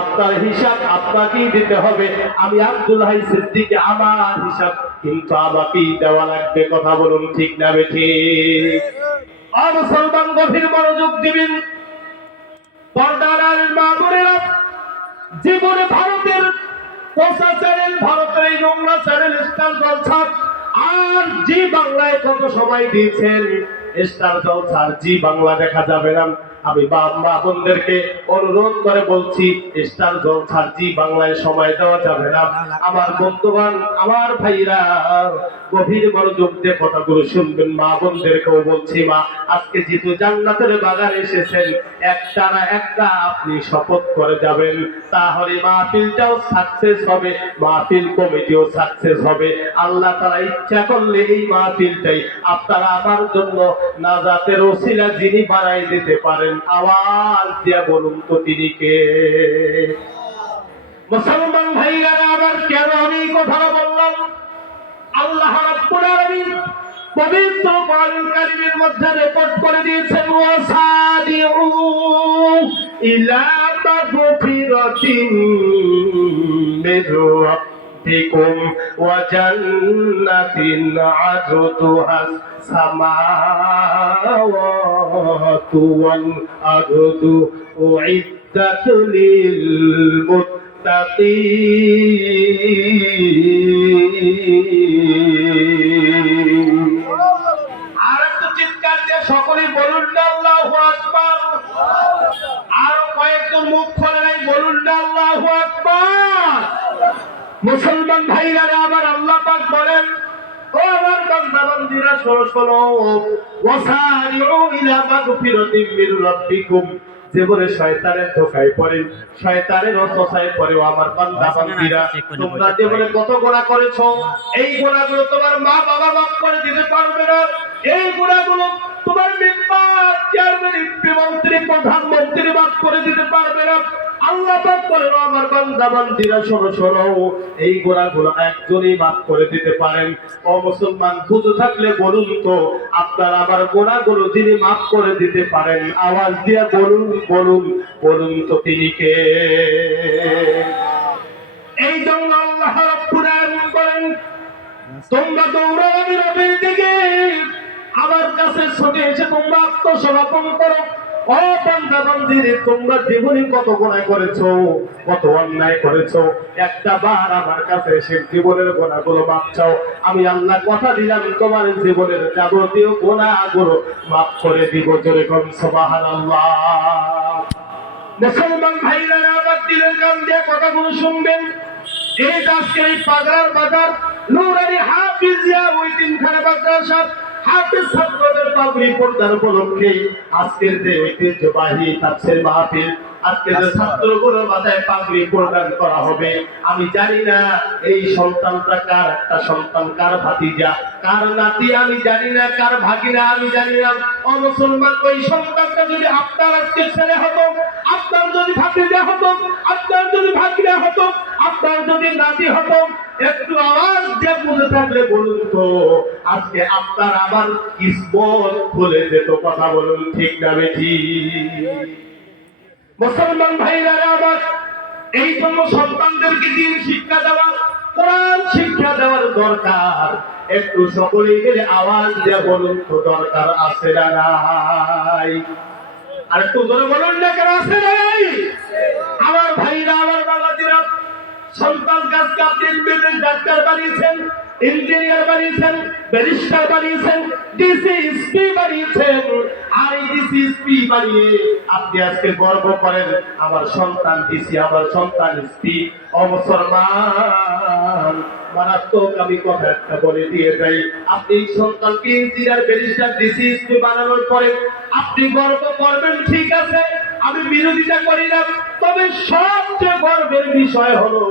আপনার হিসাব আপনাকেই দিতে হবে। আমি আব্দুল হাই সিদ্দিক আমার হিসাব কিন্তু আমাকেই দেওয়া লাগবে। কথা বলুন ঠিক না বেঠি? আর মুসলমান গভীর মনোযোগ দিবেন। পর্দার মা বোনেরা জীবনে ভারতের পোষা চ্যানেল ভারতের এই নোংরা চ্যানেল স্টার জলসা আর জি বাংলায় কত সময় দিয়েছেন? স্টার জলসার জি বাংলা দেখা যাবে না। আমি মা বোনদেরকে অনুরোধ করে বলছি স্টার জলসার জি বাংলায় সময় দেওয়া যাবে না। আমার বন্ধুবান আমার ভাইরা গভীর মনোযোগ দিয়ে কথাগুলো শুনবেন। মা বোনদেরকেও বলছি মা আজকে যেহেতু জান্নাতের বাগান এসেছেন একটা না একটা আপনি শপথ করে যাবেন। তাহলে মাহফিলটাও সাকসেস হবে মাহফিল কমিটিও সাকসেস হবে। আল্লাহ তারা ইচ্ছা করলে এই মাহফিলটাই আপনারা আমার জন্য নাজাতের ওসিলা যিনি বানাই দিতে পারেন। আওয়াজ দিয়া বলুন তো তিনি কে? মুসলমান ভাইরা আবার কেন আমি কথাটা বললাম? আল্লাহ রাব্বুল পবিত্র কোরআনুল মধ্যে রেকর্ড করে দিয়েছেন, ওয়াসাদিউ ইলা মাগফিরাতিন মির রাব্বিকুম وجنة عرضها السماوات والأرض أعدت আরদু বান্দিরা শোনো ওয়াসারিউ ইলা মাগফিরাতিম মির রাব্বিকুম। জীবনে শয়তানের ধোকায় পড়ে শয়তানের পড়েও আমার বান্দা বান্দিরা তোমরা জীবনে কত গোনা করেছ এই গোনাগুলো তোমার মা বাবা মাফ করে দিতে পারবে না। এই গোনাগুলো তোমার মেম্বার চেয়ারম্যান মন্ত্রী প্রধানমন্ত্রী মাফ করে দিতে পারবে না। আল্লাহ পাক বলেন আমার বান্দা, বান্দিরা, শোনো শোনো, এই গোনাগুলো একজনই মাফ করে দিতে পারেন। ও মুসলমান বুঝে থাকলে বলুন তো, আপনার আমার গোনাগুলো যিনি মাফ করে দিতে পারেন, আওয়াজ দিয়া বলুন বলুন বলুন তো তিনি কে? এই জন্য আল্লাহ রাব্বুল আলামিন বলেন, তোমরা দৌড়াও আমি দিকে। আমার কাছে ছুটে এসে তোমরা আত্মসমর্পণ করো। তোমরা জীবনে কত গুনাহ করেছ, কত অন্যায় করেছ। একটা বার আমার কাছে এসে জীবনের গুনাহগুলো মাপ চাও। আমি আল্লাহ কথা দিলাম, তোমার জীবনের যাবতীয় গুনাহগুলো মাফ করে দিব জোরে কোন সুবহানাল্লাহ। মুসলমান ভাইরা আবার দিলের কান দিয়ে কথাগুলো শুনবেন। এই আজকে এই পাগলার বাজার নুরানি হাফিজিয়া ওই দিনখানে মাদ্রাসা হাফিজ ছাত্রদের পাগড়ি পর্দার উপলক্ষে আজকের যে ঐতিহ্যবাহী তাফসীর মাহফিল আজকে যে ছাত্রগুলোর মাথায় পাগড়ি প্রদান করা হবে আমি জানি না এই সন্তানটা কার একটা সন্তান কার ভাতিজা কার নাতি আমি জানি না কার ভাগিনা আমি জানি না। ও মুসলমান ওই সন্তানটা যদি আপনার আজকে ছেলে হতো আপনার যদি ভাতিজা হতো আপনার যদি ভাগিনা হতো আপনার যদি নাতি হতো একটু আওয়াজ দিয়ে বুঝে থাকলে বলুন তো, আজকে আপনার আবার কিসমত খুলে যেত কথা বলুন, ঠিক না বেঠি? মুসলমান ভাইরা আবার এই জন্য সন্তানদেরকে দিন শিক্ষা দেওয়া, কোরআন শিক্ষা দেওয়ার দরকার। একটু সকলেই মিলে আওয়াজ দিয়ে বলুন তো, দরকার আছে না নাই? আর একটু জোরে বলুন না কেন আছে নাই? আমার ভাইরা, আমার বাবাজিরা সন্তান আপনি ডাক্তার বানিয়েছেন, ইঞ্জিনিয়ার বানিয়েছেন, ব্যারিস্টার বানিয়েছেন বানিয়েছেন। বানিয়ে আপনি আজকে গর্ব করেন, আমার সন্তান ডিসি, আমার সন্তান এসপি। মারাত্মক আমি কথা একটা বলে দিয়ে যাই। আপনি সন্তানকে ইঞ্জিনিয়ার, ব্যারিস্টার ডিসিএসপি বানানোর পরে আপনি গর্ব করবেন, ঠিক আছে? আমি বিরোধিতা করি না তবে সবচেয়ে গর্বের বিষয় হলো,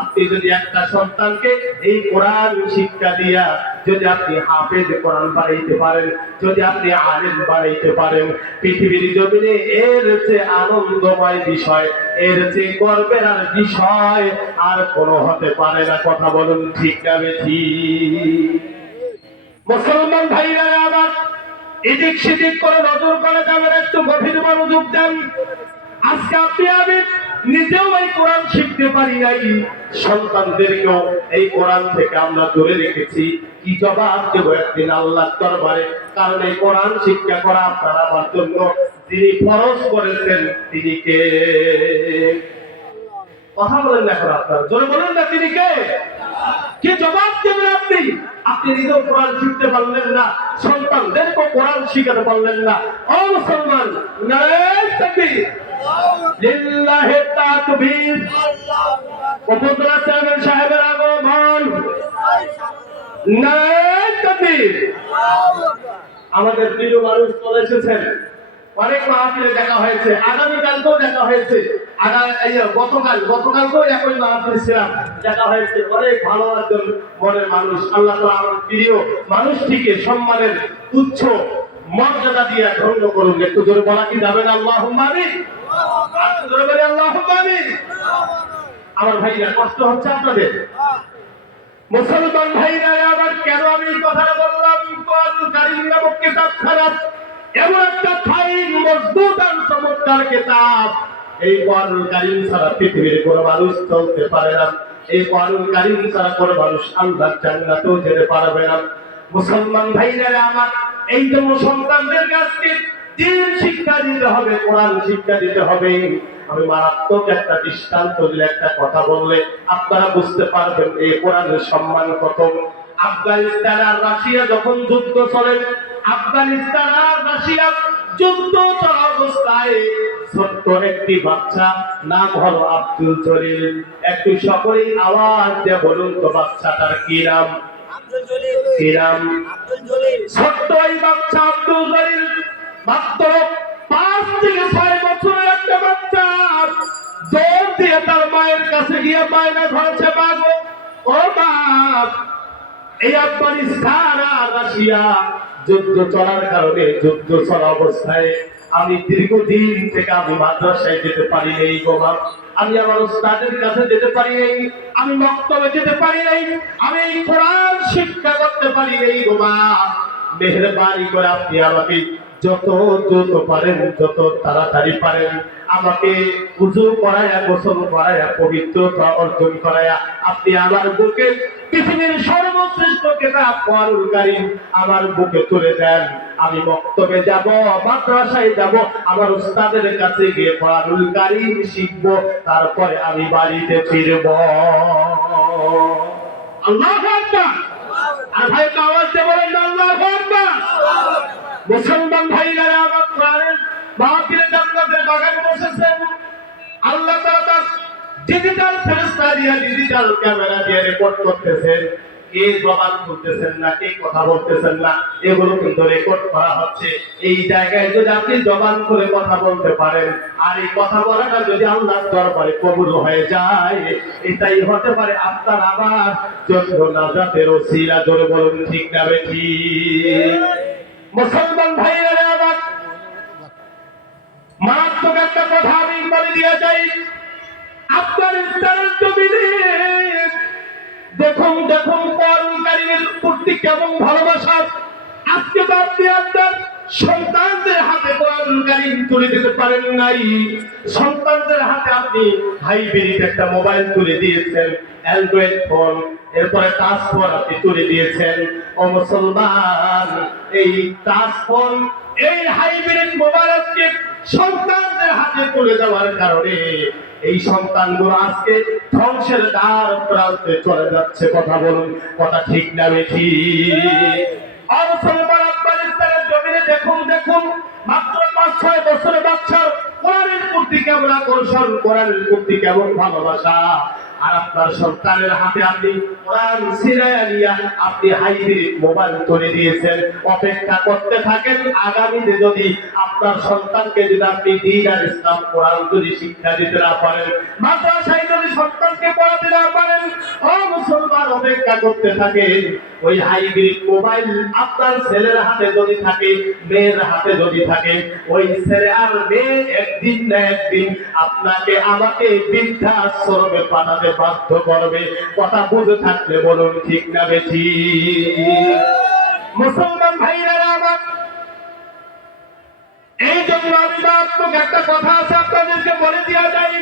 আপনি যদি একটা সন্তানকে এই কোরআন শিক্ষা দিয়া যদি আপনি হাফেজ কোরআন বানাইতে পারেন, যদি আপনি আলেম বানাইতে পারেন, পৃথিবীর জমিনে এর যে আনন্দময় বিষয়, এর যে গর্বের আর বিষয় আর কোনো হতে পারে না। কথা বলুন ঠিক না বেঠি? মুসলমান ভাইরা এদিক সেদিক করে নজর করে যাবেন, একটু গভীর মনোযোগ দেন। আজকে আপনি আমি নিজেও এই কোরআন শিখতে পারি নাই। সন্তানদেরকেও এই কোরআন থেকে আমরা দূরে রেখেছি। কি জবাব দেব একদিন আল্লাহ দরবারে? কারণ এই কোরআন শিক্ষা করা আপনার আমার জন্য। যিনি ফরজ করেছেন, তিনি কে? কথা বলেন না এখন আপনার। জোরে বলেন না, তিনি কে? কি জবাব দেবেন আপনি? আপনি নিজেও কোরআন শিখতে পারলেন না। সন্তানদেরকে কোরআন শিখাতে পারলেন না। ও মুসলমান সাহেবের আগমন। আমাদের প্রিয় মানুষ চলে এসেছেন অনেক মাহফিলে দেখা হয়েছে, আগামীকালকেও দেখা হয়েছে। গতকাল গতকালকেও একই মাহফিলে ছিলাম, দেখা হয়েছে। অনেক ভালো একজন মনের মানুষ, আল্লাহ তাআলা আমার প্রিয় মানুষটিকে সম্মানের তুচ্ছ মর্যাদা দিয়ে ধন্য করুন একটু জোরে বলা কি যাবে না? আল্লাহ আমার ভাইরা, কষ্ট হচ্ছে আপনাদের? মুসলমান ভাইরা, আবার কেন আমি এই কথাটা বললাম? এমন একটা ফাইন, মজবুত আর চমৎকার কিতাব। এই ছাড়া পৃথিবীর কোনো মানুষ চলতে পারে না। এই ছাড়া কোনো মানুষ জান্নাতেও যেতে পারবে না। মুসলমান ভাইরা আমার, এই জন্য সন্তানদের কাছে দিন শিক্ষা দিতে হবে, কোরআন শিক্ষা দিতে হবে। আমি মারাত্মক একটা দৃষ্টান্ত দিলে, একটা কথা বললে আপনারা বুঝতে পারবেন, এই কোরআনের সম্মান কত। আফগানিস্তান আর রাশিয়া যখন যুদ্ধ চলে আফগানিস্তান আর রাশিয়া যুদ্ধ চলা অবস্থায় ছোট্ট একটি বাচ্চা নাম হলো আব্দুল জলিল। একটু সকলেই আওয়াজ দিয়ে বলুন তো বাচ্চাটার কি নাম? আব্দুল কি নাম? ছোট্ট এই বাচ্চা আব্দুল জলিল মাত্র পাঁচ থেকে ছয় বছরের একটা বাচ্চা। দৌড় দিয়ে তার মায়ের কাছে গিয়ে মায়না ধরেছে মাগো ও মা এই আফগানিস্তান আর রাশিয়া যুদ্ধ চলার কারণে যুদ্ধ চলা অবস্থায় আমি দীর্ঘদিন থেকে আমি মাদ্রাসায় যেতে পারি নাই গো মা। আমি আমার উস্তাদের কাছে যেতে পারি নাই, আমি মক্তবে যেতে পারি নাই, আমি এই কোরআন শিক্ষা করতে পারি নাই গো মা মেহরবানি করে আপনি আমাকে যত দ্রুত পারেন, যত তাড়াতাড়ি পারেন, আমাকে উজু করায়া, গোসল করায়া, পবিত্রতা অর্জন করায়া, আপনি আমার বুকে পৃথিবীর সর্বশ্রেষ্ঠ কেতাব কোরআনুল কারীম আমার বুকে তুলে দেন, আমি বক্তব্যে যাব, মাদ্রাসায় যাব, আমার উস্তাদের কাছে গিয়ে কোরআনুল কারীম শিখব, তারপরে আমি বাড়িতে ফিরব। আল্লাহু আকবার! আর ভাই আওয়াজ দিয়ে বলেন, আল্লাহু আকবার! মুসলমান ভাইরা আমার প্রাণের মাহফিলে জান্নাতের বাগানে বসেছেন আল্লাহ তাআলা ডিজিটাল ফেরেশতা দিয়ে ডিজিটাল ক্যামেরা দিয়ে রেকর্ড করতেছেন কে জবান করতেছেন না কে কথা বলতেছেন না এগুলো কিন্তু রেকর্ড করা হচ্ছে। এই জায়গায় যদি আপনি জবান কথা বলতে পারেন, আর এই কথা বলাটা যদি আল্লাহর দরবারে কবুল হয়ে যায়, এটাই হতে পারে আপনার আবার নাজাতের ওসিলা। জোরে বলুন, ঠিক না মুসলমান মারাত্মক একটা কথা আমি বলে দিয়ে যাই। দেখুন প্রতি কেমন ভালোবাসা আজকে তো আপনি সন্তানদের হাতে তুলে দিতে পারেন নাই। সন্তানদের হাতে আপনি হাইব্রিড একটা মোবাইল তুলে দিয়েছেন, অ্যান্ড্রয়েড ফোন, এরপরে টাচ ফোন আপনি তুলে দিয়েছেন। ও মুসলমান, এই টাচ ফোন, এই হাইব্রিড মোবাইল আজকে সন্তানদের হাতে তুলে দেওয়ার কারণে এই সন্তানগুলো আজকে ধ্বংসের দ্বার প্রান্তে চলে যাচ্ছে, কথা বলুন, কথা ঠিক না বেঠি। আর আফগানিস্তানের জমিনে দেখুন দেখুন, মাত্র পাঁচ ছয় বছরের বাচ্চার কোরআনের প্রতি কেমন আকর্ষণ, কোরআনের প্রতি কেমন ভালোবাসা। আর আপনার সন্তানের হাতে আপনি কোরআন সিরায়া নিয়ে আপনি মোবাইল দিয়েছেন। অপেক্ষা করতে থাকেন, আগামীতে যদি আপনার সন্তানকে যদি আপনি দিন আর ইসলাম কোরআন যদি শিক্ষা দিতে না পারেন, মাদ্রাসায় যদি সন্তানকে পড়াতে না পারেন, ও মুসলমান অপেক্ষা করতে থাকেন। ওই হাইব্রিড মোবাইল আপনার ছেলের হাতে যদি থাকে, মেয়ের হাতে যদি থাকে, ওই ছেলে আর মেয়ে একদিন না একদিন আপনাকে আমাকে বৃদ্ধাশ্রমে পাঠাতে বাধ্য করবে। কথা বুঝে থাকলে বলুন, ঠিক না বেশি মুসলমান ভাইরা আমার, এই জন্য আমি মারাত্মক একটা কথা আছে, আপনাদেরকে বলে দেওয়া যায়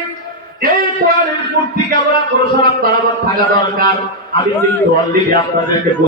কোরআনের মূর্তি কেমন করে আপনার আমার থাকা দরকার। আমি কিন্তু অলরেডি আপনাদেরকে